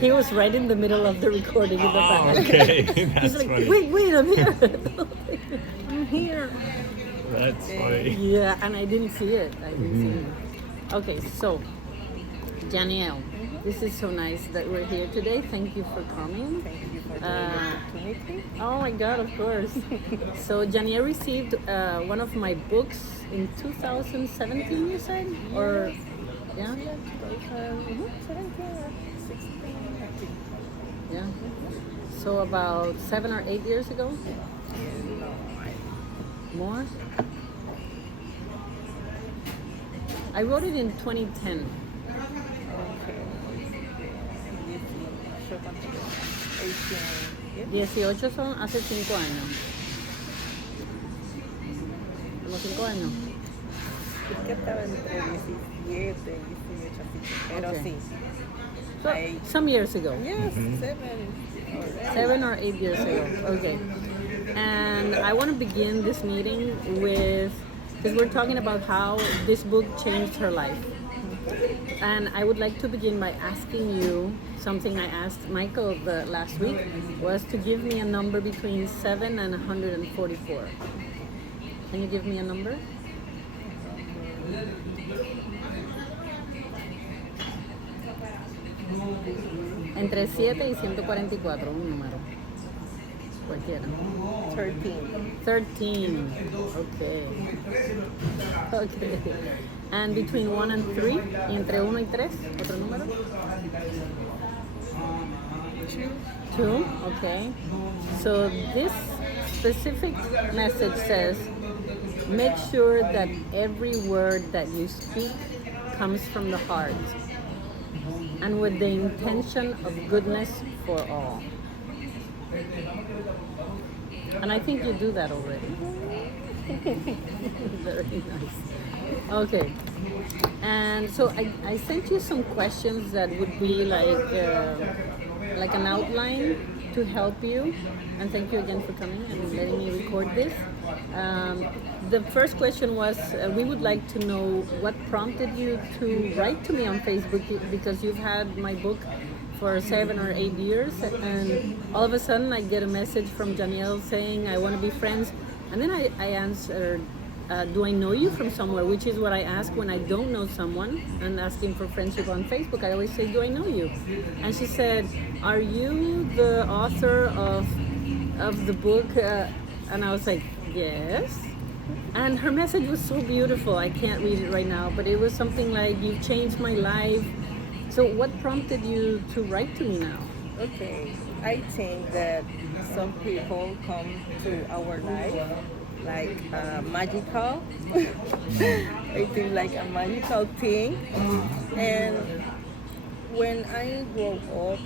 He was right in the middle of the recording in the back. Okay, He's that's like, funny. wait, I'm here. I'm here. That's funny. Yeah, and I didn't see it. I didn't see it. Okay, so, Janielle, this is so nice that we're here today. Thank you for coming. Thank you for the Uh, opportunity. Oh my God, of course. So Janielle received one of my books in 2017, you said? Or, yeah? 2017 or 16, I think. Yeah. So about 7 or 8 years ago? No, More? I wrote it in 2010. okay. 18 years. 18 son hace 5 años. Como 5 años. Es que estaba entre 17 y 18, así. Pero Okay. sí. So, I- some years ago. Yes, 7 already. 7 or 8 years ago. Okay. And I want to begin this meeting with, because we're talking about how this book changed her life. And I would like to begin by asking you something I asked Michael the last week, was to give me a number between 7 and 144. Can you give me a number? Entre 7 y 144, un número. Cualquiera. 13. 13. Okay. Okay. And between 1 and 3, y entre 1 y 3, otro número. 2. Okay. So this specific message says, make sure that every word that you speak comes from the heart and with the intention of goodness for all. And I think you do that already. Very nice. Okay. And so I sent you some questions that would be like an outline to help you. And thank you again for coming and letting me record this. The first question was, we would like to know what prompted you to write to me on Facebook, because you've had my book for 7 or 8 years, and all of a sudden I get a message from Janielle saying, I want to be friends. And then I answered, do I know you from somewhere? Which is what I ask when I don't know someone and asking for friendship on Facebook. I always say, do I know you? And she said, are you the author of the book? And I was like, yes. And her message was so beautiful. I can't read it right now, but it was something like, you've changed my life. So what prompted you to write to me now? Okay, I think that some people come to our life like magical. I think like a magical thing. And when I grow up,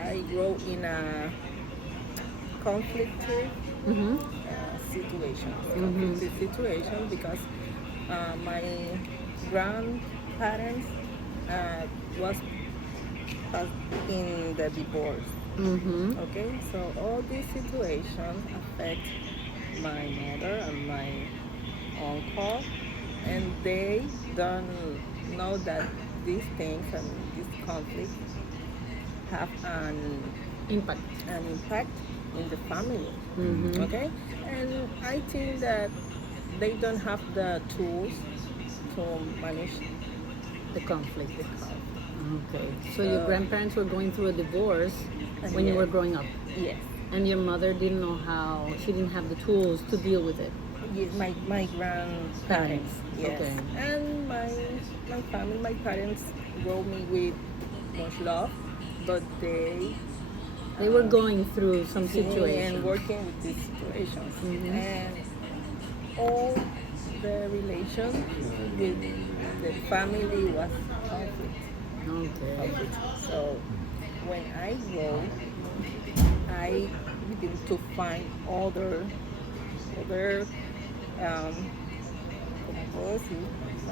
I grow in a conflicted situation because my grandparents was in the divorce. Okay, so all these situations affect my mother and my uncle, and they don't know that these things and this conflict have an Impact. impact in the family. Okay, and I think that they don't have the tools to manage The conflict. the conflict. Okay. So your grandparents were going through a divorce when you yes. were growing up, Yes. and your mother didn't know how, she didn't have the tools to deal with it. Yes, my grandparents. Yes. Okay. And my family, my parents grow me with much love, but they They were going through some and situation. working with these situations. And all the relation with the family was conflict. Okay. So when I grow, I begin to find other um,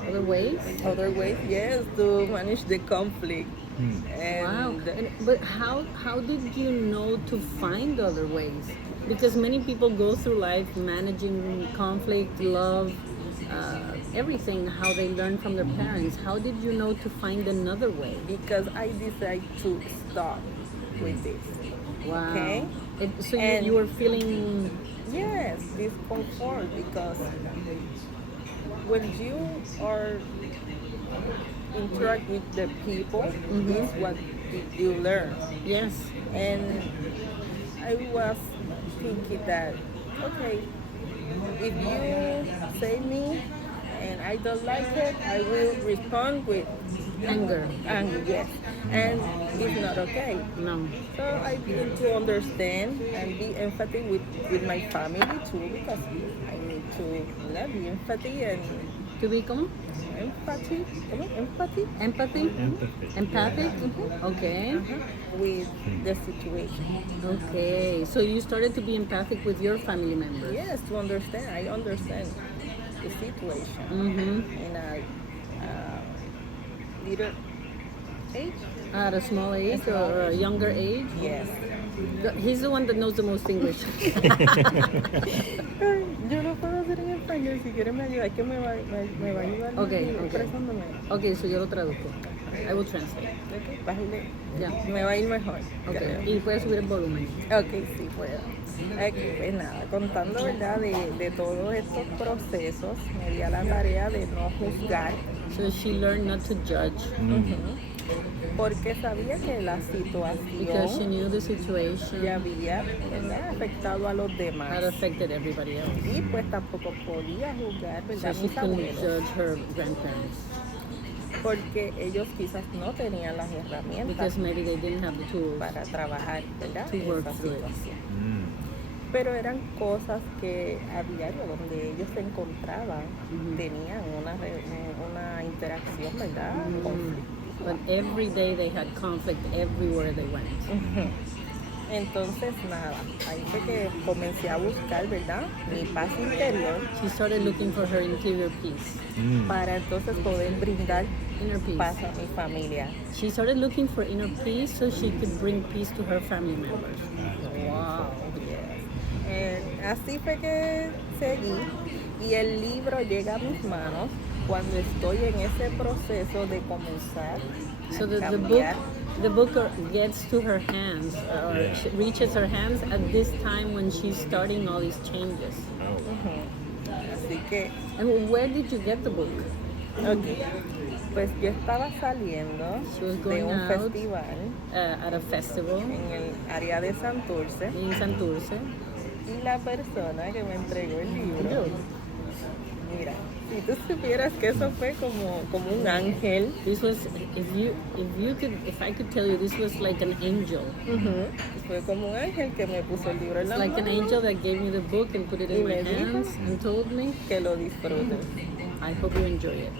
Other ways? other ways, yes, to manage the conflict. Wow. And But how did you know to find other ways? Because many people go through life managing conflict, love, everything, how they learn from their parents. How did you know to find another way? Because I decided to stop with this. Wow. Okay. So And- you were feeling Yes, discomfort because when you are interact with the people, is what you learn. yes. And I was thinking that okay, if you say me and I don't like it, I will respond with Anger. anger, yes, and it's not okay. No. So I begin to understand and be empathic with my family too because I need to be empathy and To be como? empathy, empathy Empathy? Empathy. Empathic? Okay. with the situation. Okay. So you started to be empathic with your family members. Yes, to understand. I understand the situation Mm-hmm. in a little age. At a small age or a younger age? Yes. He's the one that knows the most English. Yo lo puedo hacer en español. Si quieres me ayuda. Es que me va a ayudar Okay, okay. expresándome. Okay, so yo lo traduzco. I will translate. Okay, bájale. Ya. Me va a ir mejor. Okay. creo. Y puedes subir el volumen. Ok, sí puedo. Aquí, pues nada, contando verdad de todos estos procesos, me di a la tarea de no juzgar, So she learned not to judge porque sabía que la because she situación knew the situation ya había ¿verdad? Afectado a los had demás. affected everybody else. Y pues tampoco podía juzgar So ¿verdad? she Mis couldn't abuelos, judge her grandparents porque ellos quizás no tenían las herramientas because maybe they didn't have the tools. para trabajar ¿verdad? To work esa through it. situación. Pero eran cosas que a diario donde ellos se encontraban tenían una interacción, ¿verdad? But every day they had conflict everywhere they went. Entonces, nada, ahí fue que comencé a buscar, ¿verdad? Mi paz interior She started looking for her interior peace, para entonces poder brindar inner peace. paz a mi familia. She started looking for inner peace so she could bring peace to her family members. Wow, yes. Así fue que seguí y el libro llega a mis manos cuando estoy en ese proceso de comenzar So a the cambiar. book gets to her hands, or she reaches her hands at this time when she's starting all these changes. Así que, And where did you get the book? ok, pues yo estaba saliendo She was de going un out. festival At a festival en el área de Santurce in Santurce. y la persona que me entregó el libro, Yo. mira, si tú supieras que eso fue como un ángel. This was if I could tell you, this was like an angel. Fue como un ángel que me puso el libro en la It's like an mano, angel that gave me the book and put it in Y my me dijo hands and told me, que lo disfrutes. I hope you enjoy it.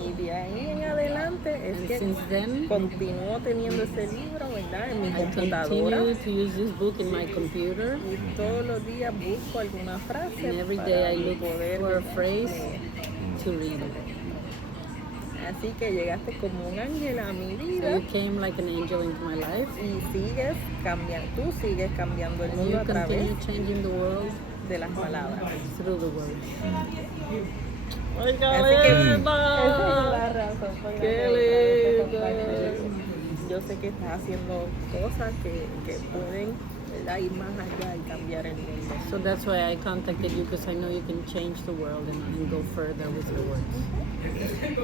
Y de ahí en adelante es And que since then, continúo teniendo ese libro, ¿verdad? En mi I computadora. continue to use this book in my computer. Y todos los días busco alguna frase And every para day I look poder for a phrase leer. to read. Así que llegaste como un ángel a mi So vida you came like an angel into my life. y sigues cambiando, tú sigues cambiando el And mundo you a través continue changing the world de las palabras. through the words. Así que esa es la razón por la Qué que linda. yo sé que estás haciendo cosas que pueden ¿verdad? Ir más allá y cambiar el mundo. So that's why I contacted you, because I know you can change the world and go further with your words. Sí,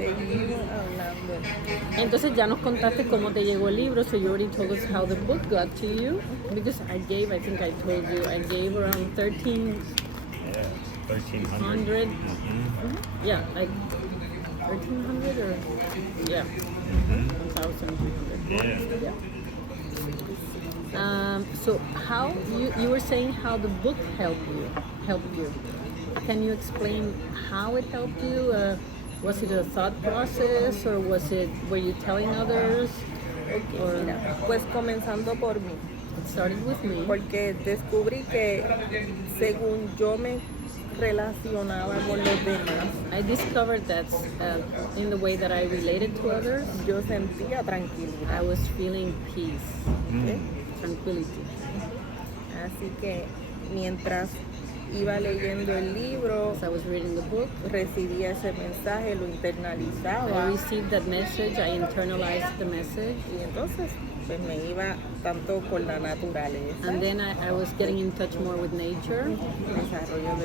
seguimos hablando. Entonces ya nos contaste cómo te llegó el libro, so you already told us how the book got to you. Because I think I told you, I gave around 1300, Yeah, 1300. yeah, like 1300 or, yeah, 1300. Yeah. So how, you were saying how the book helped you. Can you explain how it helped you? Was it a thought process, or were you telling others? Ok, Or mira, pues comenzando por mí, it started with me. porque descubrí que según yo me relacionaba con los demás, I discovered that in the way that I related to others, yo sentía I tranquilidad. was feeling peace, ¿Ok? tranquility. Así que mientras iba leyendo el libro, As I was reading the book, recibía ese mensaje, lo I internalizaba received that message, I internalized the message, y entonces pues me iba tanto con la naturaleza, and then I was getting in touch more with nature, desarrollo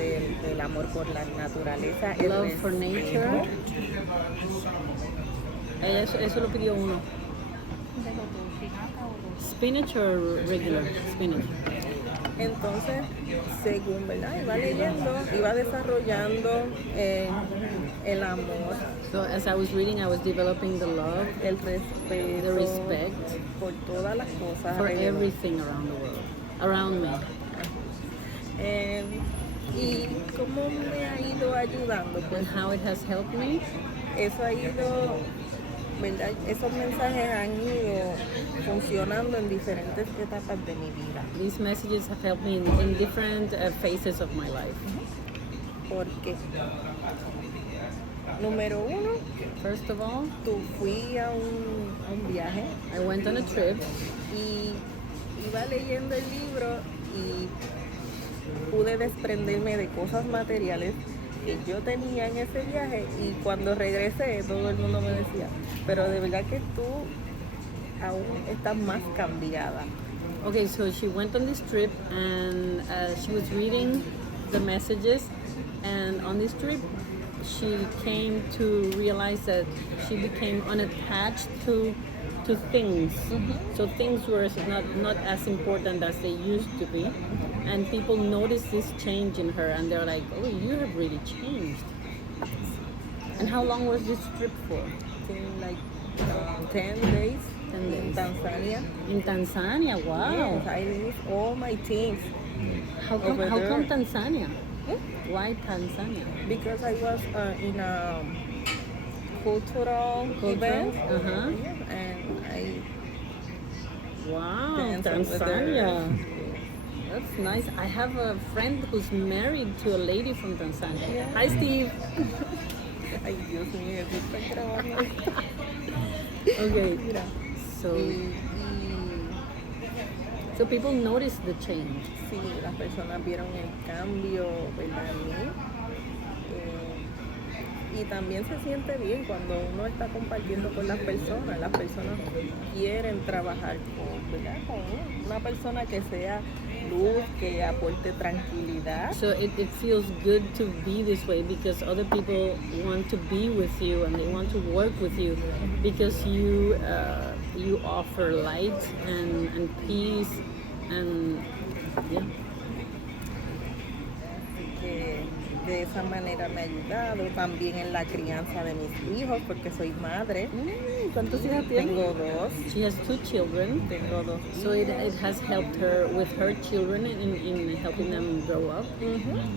del amor por la naturaleza, el love for nature. respeto. Eso lo pidió uno. Spinach or regular spinach? Entonces, según, ¿verdad? Iba leyendo, iba desarrollando el amor, So as I was reading, I was developing the love, el respeto, the respect por todas las cosas for alrededor. everything around the world, around me. Y cómo me ha ido ayudando, pues And how it has helped me. eso ha ido, ¿verdad? Esos mensajes han ido funcionando en diferentes etapas de mi vida. These messages have helped me in different phases of my life. Porque, número uno, First of all, fui a un viaje I went on a trip y iba leyendo el libro y pude desprenderme de cosas materiales que yo tenía en ese viaje y cuando regresé todo el mundo me decía, pero de verdad que tú aún estás más cambiada. Okay, so she went on this trip and she was reading the messages, and on this trip she came to realize that she became unattached to things. So things were not as important as they used to be, and people noticed this change in her, and they're like, "Oh, you have really changed." And how long was this trip for? In like 10 days 10 in days. Tanzania. In Tanzania. Wow. Yes, I leave all my things How come? over How come there. Tanzania? Why Tanzania? Because I was in a cultural event, Uh-huh. and I Wow, Dance over Tanzania. That's nice. I have a friend who's married to a lady from Tanzania. Yeah. Hi, Steve. ay Dios mío, ¿qué está grabando? Okay, Mira, so y so people notice the change. sí, las personas vieron el cambio, ¿verdad? En mí. Y también se siente bien cuando uno está compartiendo con las personas. Las personas quieren trabajar ¿verdad? Con una persona que sea luz, que aporte tranquilidad. So it feels good to be this way because other people want to be with you and they want to work with you because you offer light and peace and yeah. Que de esa manera me ha ayudado también en la crianza de mis hijos porque soy madre. ¿Cuántos hijos tiene? Tengo dos. She has 2 children. Tengo dos. So it has helped her with her children in helping them grow up.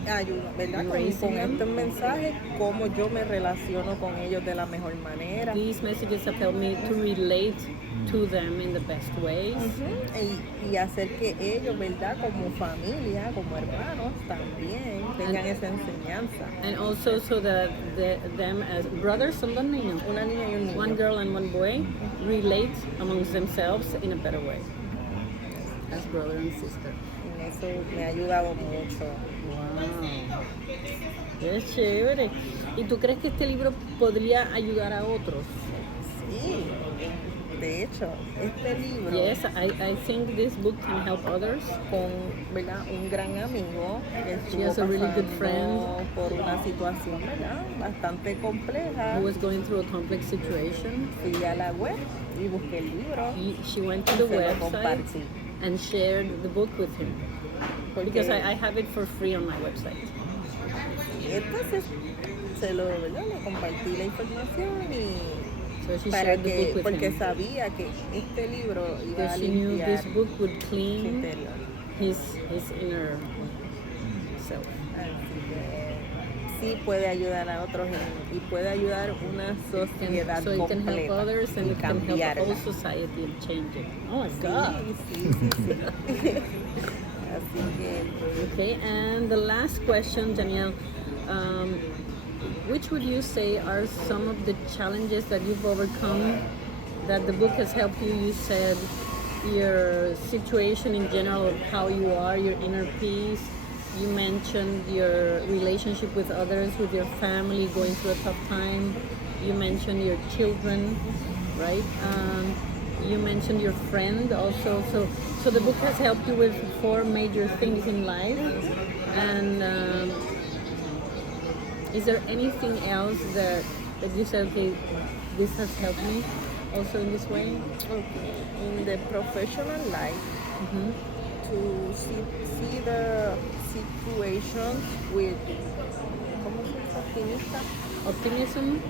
Ayuda, ¿verdad? Con Raising them. estos mensajes, cómo yo me relaciono con ellos de la mejor manera. These messages have helped me to relate to them in the best ways. Y hacer que ellos, ¿verdad? Como familia, como hermanos, también tengan esa enseñanza. And also so that them as brothers, son dos niños, Una niña y un niño. one girl and one boy, relate amongst themselves in a better way as brother and sister. Y eso me ha ayudado mucho. Wow, qué chévere. ¿Y tú crees que este libro podría ayudar a otros? Sí, de hecho, este libro Yes, I think this book can help others. con, ¿verdad? Un gran amigo que She estuvo has a really good friend. pasando por una situación, ¿verdad? Bastante compleja. Who was going through a complex situation. Fui a la web y busqué el libro. She went to the Se lo website compartí. and shared the book with him. Porque Because I have it for free on my website. entonces se lo, ¿verdad? Le compartí la información y So she para shared the book que, with porque him. sabía que este libro iba a Because she knew limpiar this book would su clean interior. his inner self. Así que sí puede ayudar a otros y puede ayudar una sociedad So it can help completa others and y it can help the cambiarla. whole society and change it. Oh my God. Sí. Así que Okay, and the last question, Danielle, which would you say are some of the challenges that you've overcome that the book has helped you? You said your situation in general of how you are, your inner peace, You mentioned your relationship with others, with your family going through a tough time. You mentioned your children, right? You mentioned your friend also. So the book has helped you with four major things in life. And is there anything else that you said, okay, this has helped me also in this way? Okay. In the professional life, Mm-hmm. to see the situations with, ¿cómo se dice? Optimista. Optimism.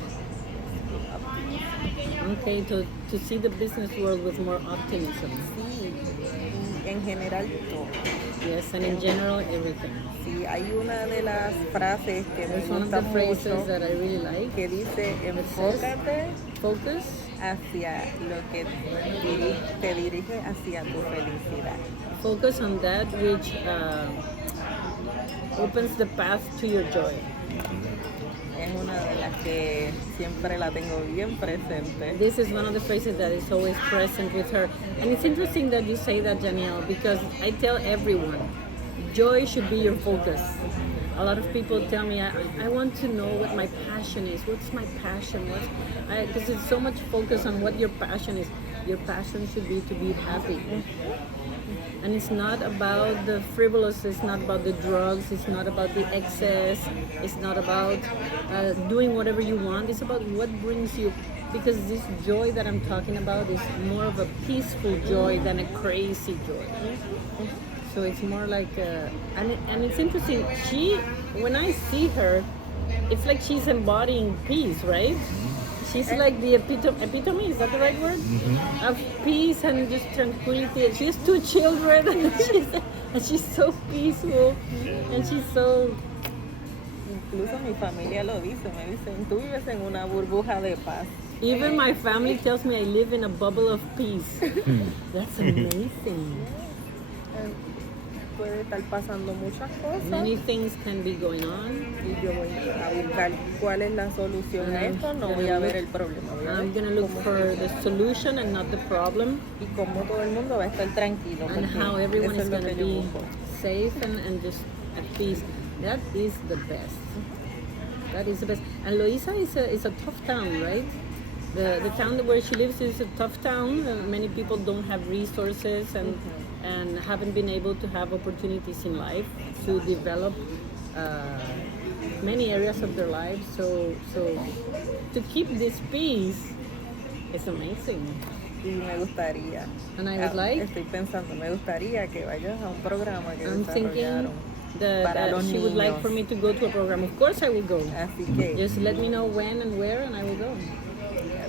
Okay, to see the business world with more optimism. Sí, en general todo. Yes, and in general, everything. Sí, hay una de las frases que me There's one of gusta the phrases mucho that I really like. que dice, enfócate Focus hacia lo que te dirige hacia tu felicidad. Focus on that which opens the path to your joy. Es una de las que siempre la tengo bien presente. This is one of the phrases that is always present with her. And it's interesting that you say that, Danielle, because I tell everyone, joy should be your focus. A lot of people tell me, I want to know what my passion is. What's my passion? Because it's so much focus on what your passion is. Your passion should be to be happy. And it's not about the frivolous, it's not about the drugs, it's not about the excess, it's not about doing whatever you want, it's about what brings you. Because this joy that I'm talking about is more of a peaceful joy than a crazy joy. So it's more like, and it's interesting, when I see her, it's like she's embodying peace, right? She's like the epitome, is that the right word? Of peace and just tranquility. And she has two children, and she's so peaceful, and she's so... Incluso mi familia lo dice, me dicen, tú vives en una burbuja de paz. Even my family tells me I live in a bubble of peace. That's amazing. Puede estar pasando muchas cosas Many things can be going on. y yo voy a buscar cuál es la solución a esto, no voy a ver el problema, voy a I'm ver gonna look cómo- for the solution and not the problem, y cómo todo el mundo va a estar tranquilo, and porque how everyone eso is es lo gonna que yo be busco. safe and just at peace. That is the best. That is the best. And Loíza is a tough town, right? The town where she lives is a tough town. Many people don't have resources and haven't been able to have opportunities in life to develop many areas of their lives. So to keep this peace is amazing. Y me gustaría, And I would like, estoy pensando, me gustaría que vayas a un programa que I'm thinking desarrollaron that para los she would like niños. for me to go to a program. Of course I will go. Así que Just let me know when and where and I will go.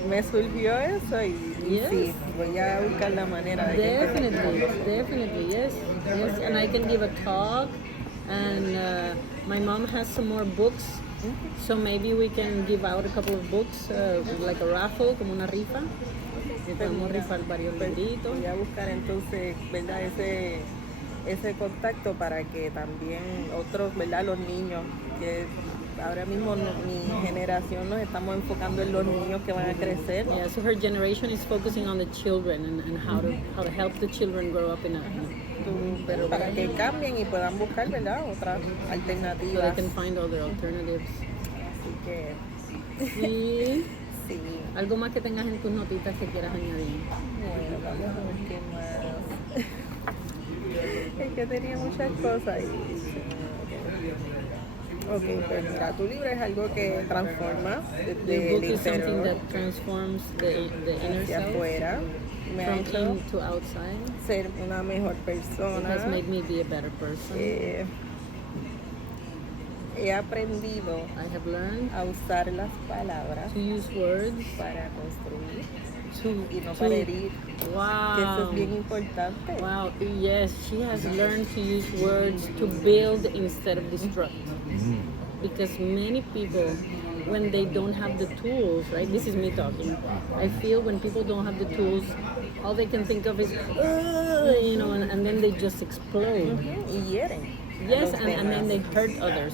me surgió eso y Yes. sí, voy a buscar la manera de que Definitely, yes. And I can give a talk, and my mom has some more books, so maybe we can give out a couple of books, like a raffle, como una rifa. Y podemos rifar varios libritos. voy a buscar entonces, ¿verdad? Ese contacto para que también otros, ¿verdad? Los niños, que ahora mismo mi generación nos estamos enfocando en los niños que van a crecer. Yeah, so her generation is focusing on the children and how to help the children grow up in a Pero para que cambien y puedan buscar, ¿verdad? Otras so they alternativas. can find other alternatives. Así que Sí. sí. Algo más que tengas en tus notitas que quieras añadir. Bueno, vamos a ver qué más. Es que tenía muchas cosas y... Ok, pues mira, tu libro es algo que transforma The desde book el is something interior that transforms the inner hacia self afuera. Me ha from hecho in to outside. ser una mejor It persona. has made me be a better person. He aprendido I have learned a usar las palabras to use words para construir to, y no para herir, que eso wow. es bien importante. Wow, yes, she has learned to use words to build instead of destruct. Because many people, when they don't have the tools, right? This is me talking. I feel when people don't have the tools, all they can think of is, and then they just explode. Y hieren. Yes, los and then demás. they hurt others.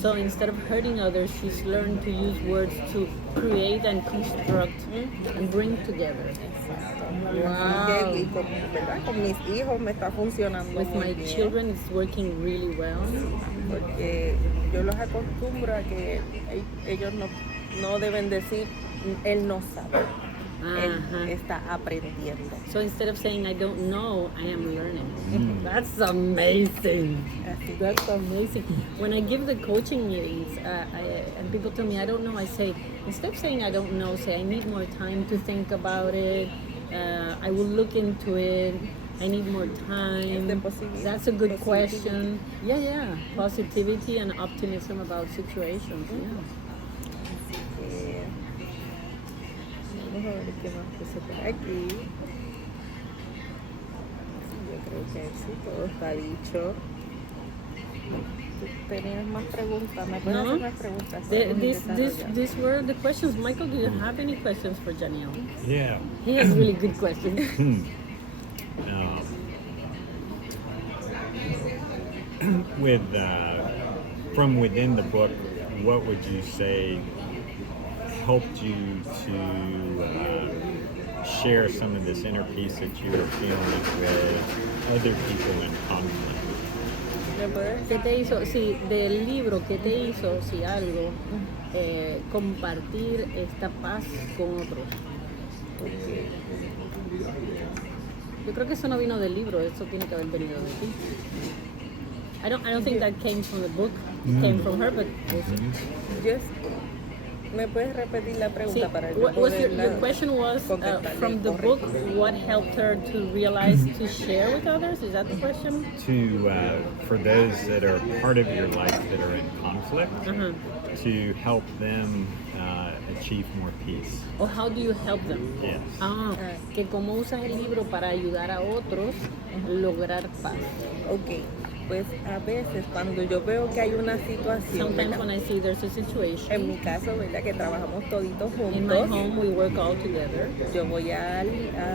So instead of hurting others, she's learned to use words to create and construct and bring together. Así que, y Wow. con, ¿verdad? Con mis hijos me está funcionando With muy my bien, children, it's working really well. porque yo los acostumbro a que ellos no deben decir, él no sabe, él Uh-huh. está aprendiendo. So instead of saying I don't know, I am learning. That's amazing. Así que, That's amazing. When I give the coaching meetings, and people tell me I don't know, I say instead of saying I don't know, say I need more time to think about it. I will look into it. I need more time. That's a good question. Yeah. Positivity and optimism about situations. Yeah. vamos a ver qué más puse por aquí. Sí, yo creo que sí, todo está dicho. ¿Tú tenías más preguntas? ¿Me puedes hacer más preguntas? These were the questions. Michael, do you have any questions for Janelle? Yeah. He has really good questions. With from within the book, what would you say helped you to share some of this inner peace that you were feeling with other people in conflict? ¿Qué te hizo, sí, del libro, qué te hizo, si algo, compartir esta paz con otros? Yo creo que eso no vino del libro, eso tiene que haber venido de ti. I don't think that came from the book. It came from her, but Just, ¿me puedes repetir la pregunta sí, para yo what was poderla your question was contestarle from the book, correcto? what helped her to realize to share with others? Is that the question? To for those that are part of your life that are in conflict, Uh-huh. to help them achieve more peace. Or how do you help them? Yes. Que cómo usas el libro para ayudar a otros a lograr paz. Ok, pues a veces cuando yo veo que hay una situación, Sometimes ¿verdad? when I see there's a En situation, mi caso, ¿verdad? Que trabajamos toditos in my juntos, home we work all together. yo voy a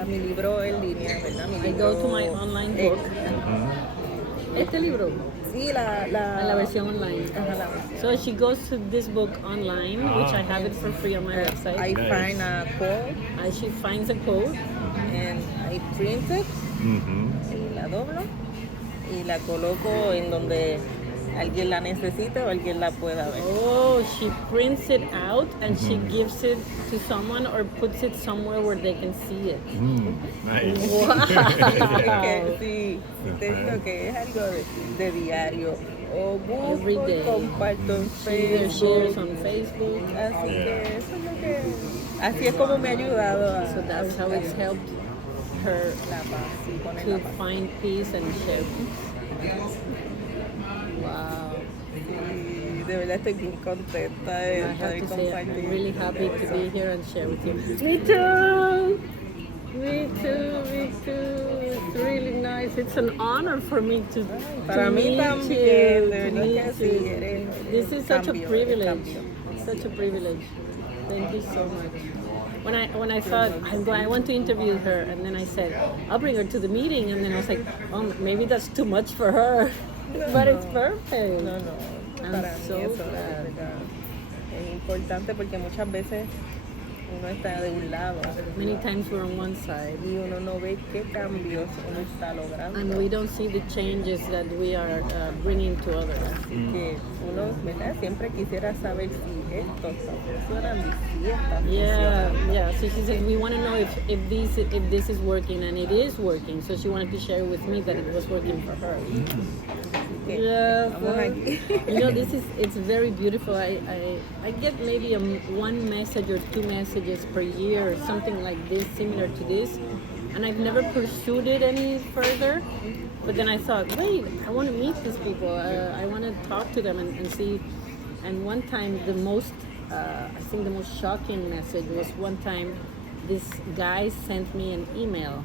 mi libro en línea, ¿verdad? Mi I go to my libro, online book. Este libro, Sí, la versión online. Ajá, la versión. So she goes to this book online, which I have it for free on my website. I Nice. find a quote She finds a quote, and I print it y la doblo y la coloco en donde alguien la necesite o alguien la pueda ver. oh, she prints it out and she gives it to someone or puts it somewhere where they can see it. Nice. Wow. Que si te digo que es algo de diario o Every busco y day. comparto en She either shares on Facebook. Facebook. Así Yeah. que eso es lo que, así es como me ha ayudado a So that's how it's helped her la paz y poner to la paz. find peace and share peace. Wow. Y de verdad estoy bien contenta I de have poder to say compartir. I'm really happy to be here and share with you. Me too! Me too, me too. It's really nice. It's an honor for me to Para mí meet también, you, de to verdad meet que sí, you. eres This is such a cambio, privilege. cambio. Such a privilege. Thank you so much. When I thought I want to interview her, and then I said I'll bring her to the meeting, and then I was like, oh, maybe that's too much for her, but it's perfect. No, I'm para mí so eso glad. es importante porque muchas veces uno está de un lado Many times we're on one side, y uno no ve qué cambios uno está logrando. and we don't see the changes that we are bringing to others. Así que uno, ¿verdad? Siempre quisiera saber si esto está funcionando y si está funcionando. Yeah. So she says we want to know if this is working, and it is working. So she wanted to share with me that it was working for her. Así que Yeah, estamos aquí. it's very beautiful. I get maybe one message or two messages per year or something like this, similar to this, and I've never pursued it any further. But then I thought, wait, I want to meet these people. I want to talk to them and see. And one time, I think the most shocking message was one time this guy sent me an email.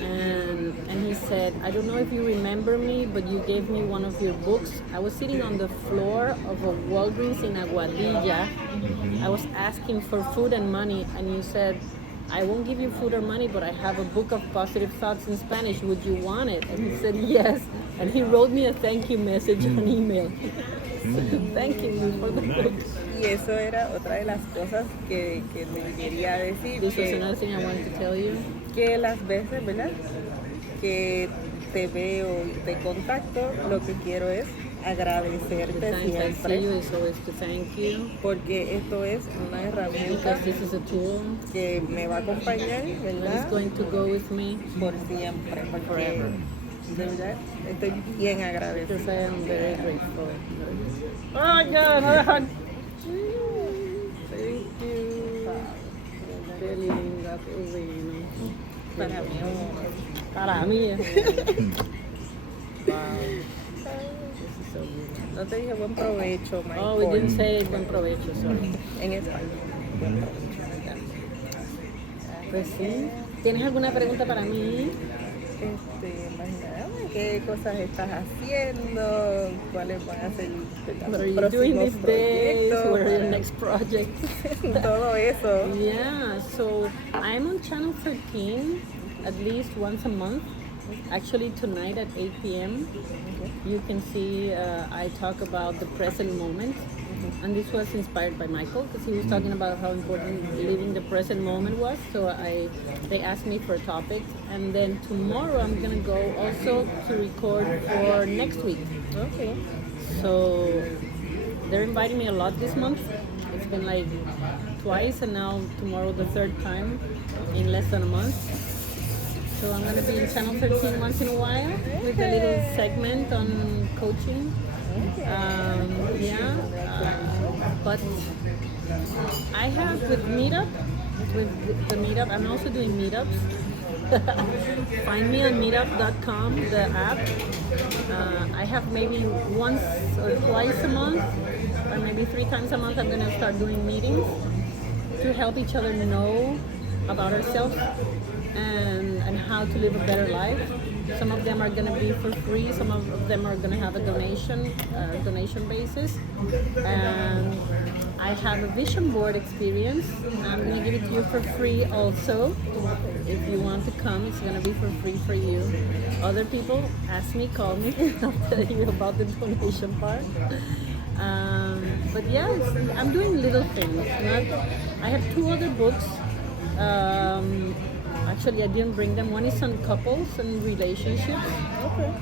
And he said, I don't know if you remember me, but you gave me one of your books. I was sitting on the floor of a Walgreens in Aguadilla. I was asking for food and money, and you said, I won't give you food or money, but I have a book of positive thoughts in Spanish. Would you want it? And he said, yes. And he wrote me a thank you message on email. Thanking me for the book. Nice. Y eso era otra de las cosas que te quería decir. This was Que, another thing I wanted to tell you. que las veces, ¿verdad? Que te veo y te contacto, lo que quiero es The agradecerte times I see you siempre. is always to thank you Porque esto es una herramienta because this is a tool que me va a acompañar, that is ¿verdad? going to go with me Por siempre, porque forever. de verdad estoy bien Because agradecida. I am very grateful. Oh, yeah, another hug. Thank you. Qué linda, qué lindo. Para mí, Para mí. Wow. This is so beautiful. no te dije buen provecho, Michael. Oh, we didn't say buen provecho, sorry. En español. Buen provecho. Pues sí. ¿Tienes alguna pregunta para mí? Imagínate qué cosas estás haciendo, cuáles van a ser What are los you doing próximos these days? proyectos, What are your next projects? todo eso. Yeah, so I'm on channel 13 at least once a month. Actually, tonight at 8 p.m. you can see I talk about the present moment. And this was inspired by Michael because he was talking about how important living the present moment was. So they asked me for a topic, and then tomorrow I'm gonna go also to record for next week. Okay. So they're inviting me a lot this month. It's been like twice, and now tomorrow the third time in less than a month. So I'm gonna be in channel 13 once in a while with a little segment on coaching. But I have with the meetup, I'm also doing meetups. Find me on meetup.com, the app. I have maybe once or twice a month, or maybe 3 times a month, I'm gonna start doing meetings to help each other know about ourselves and how to live a better life. Some of them are going to be for free. Some of them are going to have a donation basis. And I have a vision board experience. I'm going to give it to you for free also. If you want to come, it's going to be for free for you. Other people, ask me, call me. I'll tell you about the donation part. But yeah, I'm doing little things. I have 2 other books. Actually, I didn't bring them. One is on couples and relationships. Okay.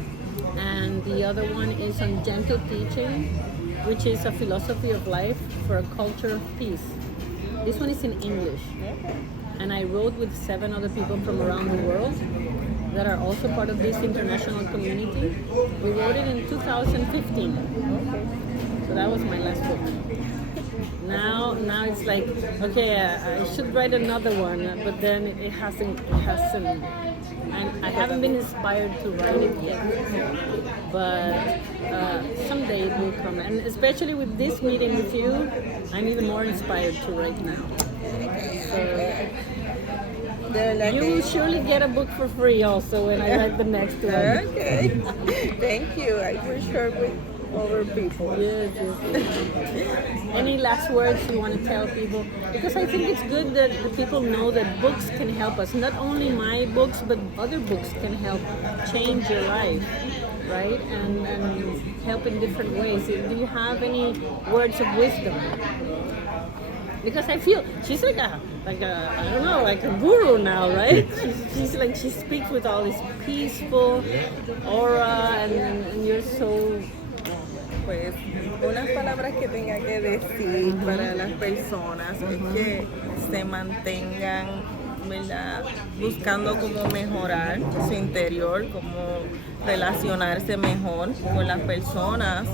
And the other one is on gentle teaching, which is a philosophy of life for a culture of peace. This one is in English. Okay. And I wrote with 7 other people from around the world that are also part of this international community. We wrote it in 2015. Okay. So that was my last book. Now it's like, okay, I should write another one, but then it hasn't, I haven't been inspired to write it yet. But someday it will come. And especially with this meeting with you, I'm even more inspired to write now. So De verdad you will surely get a book for free also when I write the next one. Okay. Thank you. I will share with other people. Yes. Any last words you want to tell people? Because I think it's good that the people know that books can help us. Not only my books, but other books can help change your life, right? And help in different ways. Do you have any words of wisdom? Because I feel she's like a I don't know, like a guru now, right? She's like, she speaks with all this peaceful aura, and you're so. Pues unas palabras que tenga que decir para las personas es que se mantengan, ¿verdad?, buscando cómo mejorar su interior, cómo relacionarse mejor con las personas,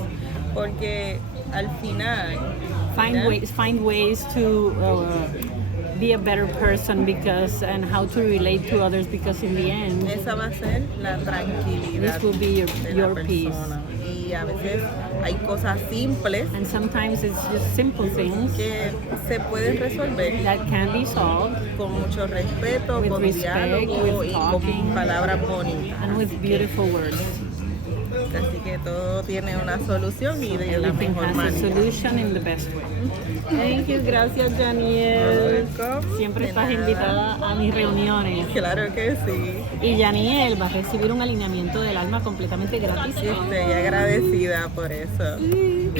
porque al final Find ways to be a better person and how to relate to others, because in the end esa va a ser la tranquilidad this will be de your la peace. persona. Y a veces hay cosas simples And sometimes it's just simple things que se pueden resolver that can be solved con mucho respeto, With con respect, diálogo with y talking. con palabras bonitas. and with beautiful words. Así que todo tiene una solución y de la Everything mejor has a manera. solution in the best way. Thank you, gracias Janiel. Welcome. Siempre De estás nada. invitada a mis reuniones. Claro que sí. Y Janiel va a recibir un alineamiento del alma completamente gratis. Y estoy agradecida por eso. Sí.